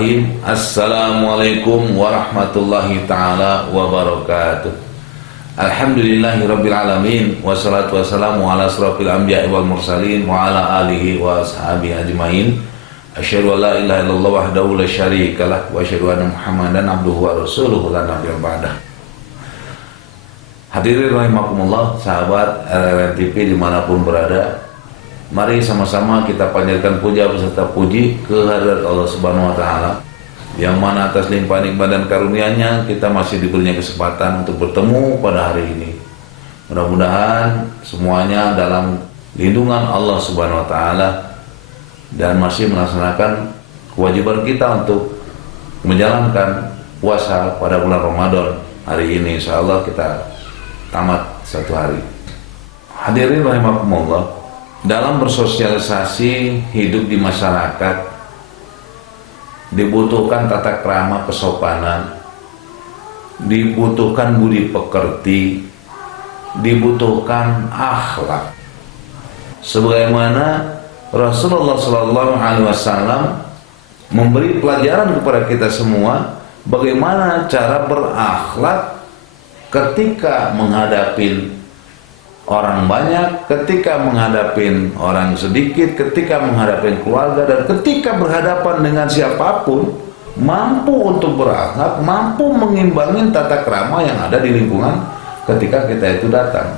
Bismillahirrahmanirrahim. Assalamualaikum warahmatullahi ta'ala wabarakatuh. Alhamdulillahirabbil alamin, wassalatu wassalamu ala asrofil anbiya'i wal mursalin wa ala alihi wa ashabihi ajmain. Asyhadu an la ilaha illallah wahdahu la syarikalah wa asyhadu anna Muhammadan abduhu wa rasuluhu la nabiyya ba'dah. Hadirin rahimakumullah, sahabat RRN TV dimanapun berada, mari sama-sama kita panjatkan puja beserta puji kehadirat Allah Subhanahu wa Ta'ala, yang mana atas limpahan nikmat dan karunia-Nya kita masih diberinya kesempatan untuk bertemu pada hari ini. Mudah-mudahan semuanya dalam lindungan Allah Subhanahu wa Ta'ala dan masih melaksanakan kewajiban kita untuk menjalankan puasa pada bulan Ramadan. Hari ini insyaallah kita tamat satu hari. Hadirin rahimakumullah, dalam bersosialisasi hidup di masyarakat dibutuhkan tata krama kesopanan, dibutuhkan budi pekerti, dibutuhkan akhlak. Sebagaimana Rasulullah SAW memberi pelajaran kepada kita semua bagaimana cara berakhlak ketika menghadapi orang banyak, ketika menghadapi orang sedikit, ketika menghadapi keluarga, dan ketika berhadapan dengan siapapun, mampu untuk berakhlak, mampu mengimbangi tata krama yang ada di lingkungan ketika kita itu datang.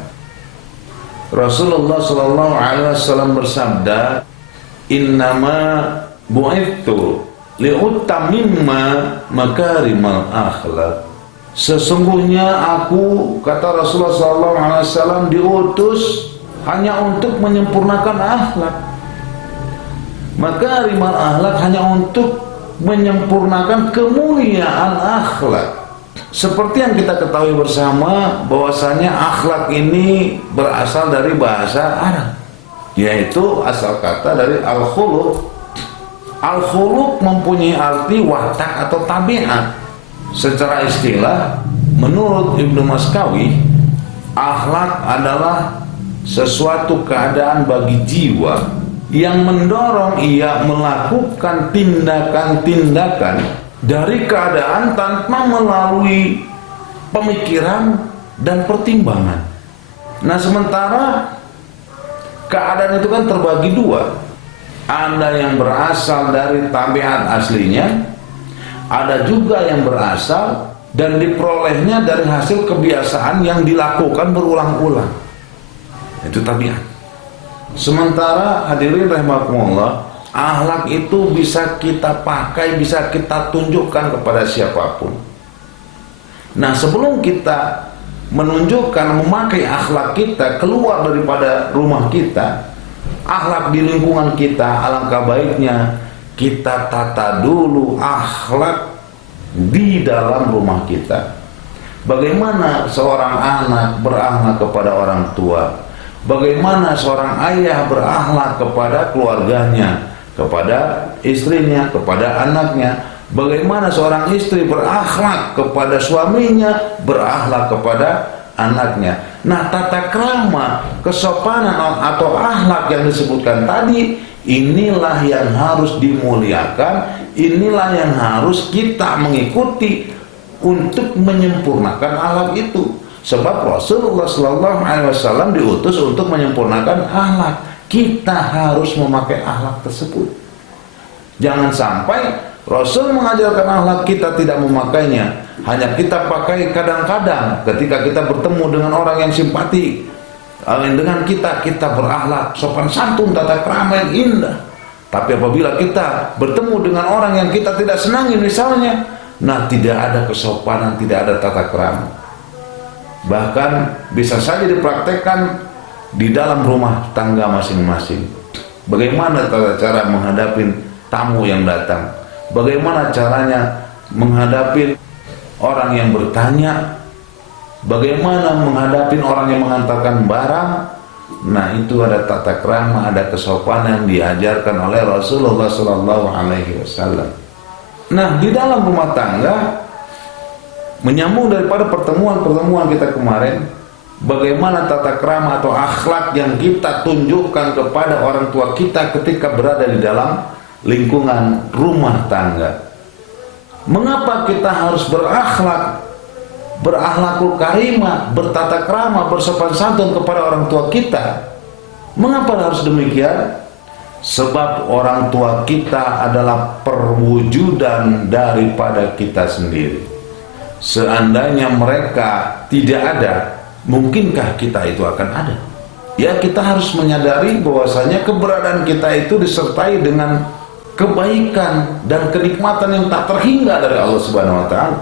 Rasulullah SAW bersabda, "Innama bu'ithu li'utamimma makarimal akhlak." Sesungguhnya aku, kata Rasulullah SAW, diutus hanya untuk menyempurnakan akhlak. Makarimal akhlak hanya untuk menyempurnakan kemuliaan akhlak. Seperti yang kita ketahui bersama bahwasanya akhlak ini berasal dari bahasa Arab, yaitu asal kata dari al-khuluq. Al-khuluq mempunyai arti watak atau tabiat. Secara istilah, menurut Ibnu Maskawi, akhlak adalah sesuatu keadaan bagi jiwa yang mendorong ia melakukan tindakan-tindakan dari keadaan tanpa melalui pemikiran dan pertimbangan. Nah, sementara keadaan itu kan terbagi dua. Ada yang berasal dari tabiat aslinya, ada juga yang berasal dan diperolehnya dari hasil kebiasaan yang dilakukan berulang-ulang. Itu tabiat. Sementara hadirin rahimakumullah, akhlak itu bisa kita pakai, bisa kita tunjukkan kepada siapapun. Nah, sebelum kita menunjukkan, memakai akhlak kita keluar daripada rumah kita, akhlak di lingkungan kita, alangkah baiknya kita tata dulu akhlak di dalam rumah kita. Bagaimana seorang anak berakhlak kepada orang tua, bagaimana seorang ayah berakhlak kepada keluarganya, kepada istrinya, kepada anaknya, bagaimana seorang istri berakhlak kepada suaminya, berakhlak kepada anaknya. Nah, tata krama, kesopanan atau akhlak yang disebutkan tadi, inilah yang harus dimuliakan, inilah yang harus kita mengikuti untuk menyempurnakan akhlak itu. Sebab Rasulullah SAW diutus untuk menyempurnakan akhlak. Kita harus memakai akhlak tersebut. Jangan sampai Rasul mengajarkan akhlak kita tidak memakainya, hanya kita pakai kadang-kadang ketika kita bertemu dengan orang yang simpati dengan kita berakhlak sopan santun, tata krama yang indah. Tapi apabila kita bertemu dengan orang yang kita tidak senangi misalnya, nah, tidak ada kesopanan, tidak ada tata krama. Bahkan bisa saja dipraktekkan di dalam rumah tangga masing-masing. Bagaimana tata cara menghadapi tamu yang datang, bagaimana caranya menghadapi orang yang bertanya, bagaimana menghadapi orang yang mengantarkan barang. Nah, itu ada tata krama, ada kesopanan yang diajarkan oleh Rasulullah SAW. Nah, di dalam rumah tangga, menyambung daripada pertemuan kita kemarin, bagaimana tata krama atau akhlak yang kita tunjukkan kepada orang tua kita ketika berada di dalam lingkungan rumah tangga. Mengapa kita harus berakhlakul karimah, bertata krama, bersopan santun kepada orang tua kita? Mengapa harus demikian? Sebab orang tua kita adalah perwujudan daripada kita sendiri. Seandainya mereka tidak ada, mungkinkah kita itu akan ada? Ya, kita harus menyadari bahwasanya keberadaan kita itu disertai dengan kebaikan dan kenikmatan yang tak terhingga dari Allah Subhanahu wa taala.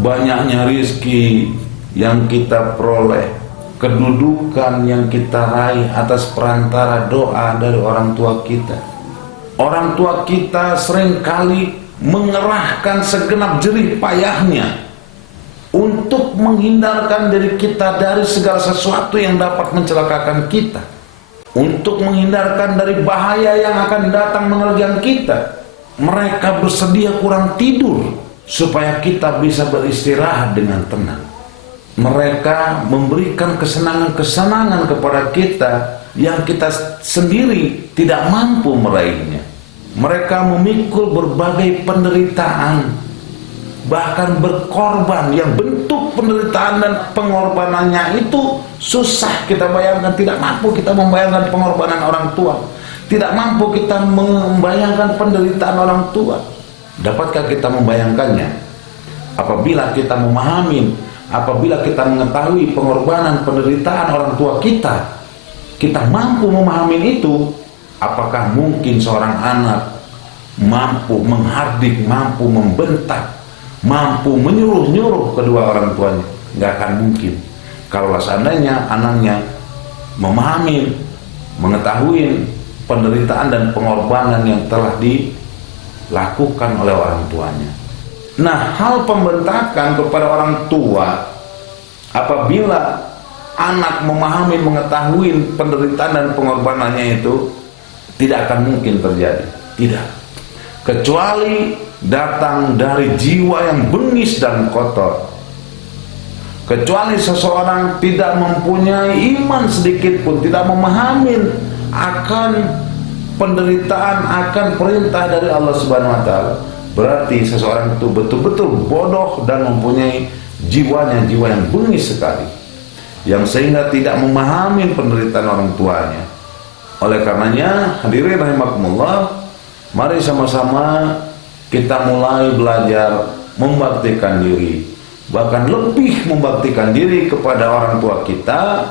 Banyaknya rizki yang kita peroleh, kedudukan yang kita raih atas perantara doa dari orang tua kita. Orang tua kita seringkali mengerahkan segenap jerih payahnya untuk menghindarkan diri kita dari segala sesuatu yang dapat mencelakakan kita, untuk menghindarkan dari bahaya yang akan datang menerjang kita. Mereka bersedia kurang tidur supaya kita bisa beristirahat dengan tenang. Mereka memberikan kesenangan-kesenangan kepada kita yang kita sendiri tidak mampu meraihnya. Mereka memikul berbagai penderitaan, bahkan berkorban, yang bentuk penderitaan dan pengorbanannya itu susah kita bayangkan. Tidak mampu kita membayangkan pengorbanan orang tua, tidak mampu kita membayangkan penderitaan orang tua. Dapatkah kita membayangkannya? Apabila kita memahami, apabila kita mengetahui pengorbanan penderitaan orang tua kita, kita mampu memahami itu, apakah mungkin seorang anak mampu menghardik, mampu membentak, mampu menyuruh-nyuruh kedua orang tuanya? Nggak akan mungkin. Kalau seandainya anaknya memahami, mengetahui penderitaan dan pengorbanan yang telah dilakukan oleh orang tuanya. Nah, hal pembentakan kepada orang tua apabila anak memahami, mengetahui penderitaan dan pengorbanannya itu tidak akan mungkin terjadi. Tidak. Kecuali datang dari jiwa yang bengis dan kotor. Kecuali seseorang tidak mempunyai iman sedikit pun, tidak memahami akan penderitaan, akan perintah dari Allah Subhanahu wa taala. Berarti seseorang itu betul-betul bodoh dan mempunyai jiwanya jiwa yang bengis sekali, yang sehingga tidak memahami penderitaan orang tuanya. Oleh karenanya, hadirin rahimakumullah, mari sama-sama kita mulai belajar membaktikan diri, bahkan lebih membaktikan diri kepada orang tua kita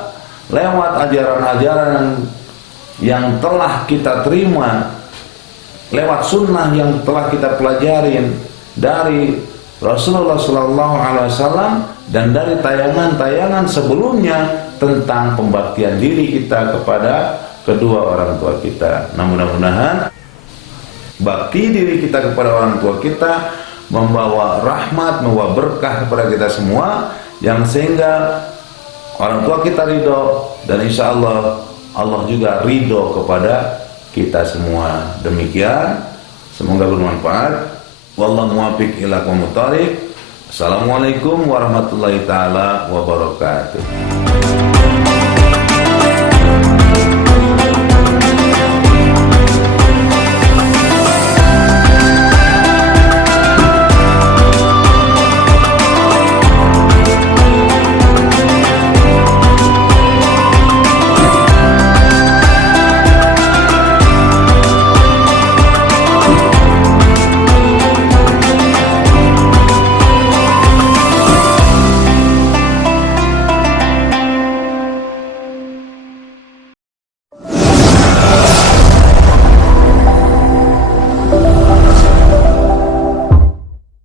lewat ajaran-ajaran yang telah kita terima, lewat sunnah yang telah kita pelajarin dari Rasulullah SAW dan dari tayangan-tayangan sebelumnya tentang pembaktian diri kita kepada kedua orang tua kita. Nah, mudah-mudahan bakti diri kita kepada orang tua kita membawa rahmat, membawa berkah kepada kita semua, yang sehingga orang tua kita ridho, dan insya Allah Allah juga ridho kepada kita semua. Demikian, semoga bermanfaat. Wallahu muwaffiq ila aqwamit thoriq. Assalamualaikum warahmatullahi taala wabarakatuh.